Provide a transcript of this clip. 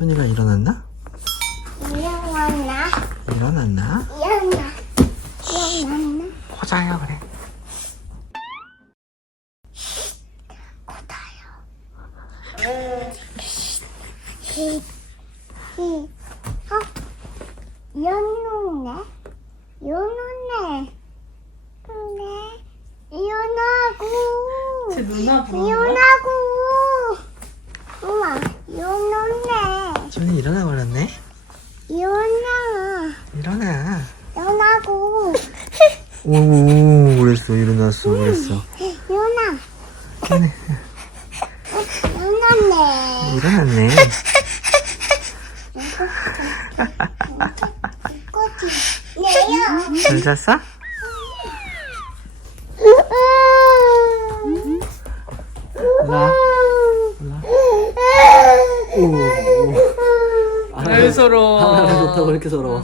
소니가 일어났나? 일어났나? 일어났나? 일어나. 일어났나? 보자요 그래. 히, 히, 어? 일어났네? 일어났네. 그래. 일어나고. 제 누나 부르는 거야? 일어나고. 일어나 버렸네. 일어나. 일어나. 일어나고. 오 그랬어 일어났어 그랬어. 일어나. 그래, 일어났네. 일어났네. 잘 잤어? 라. 오. 왜 서러워? 하나는 좋다고 이렇게 서러워.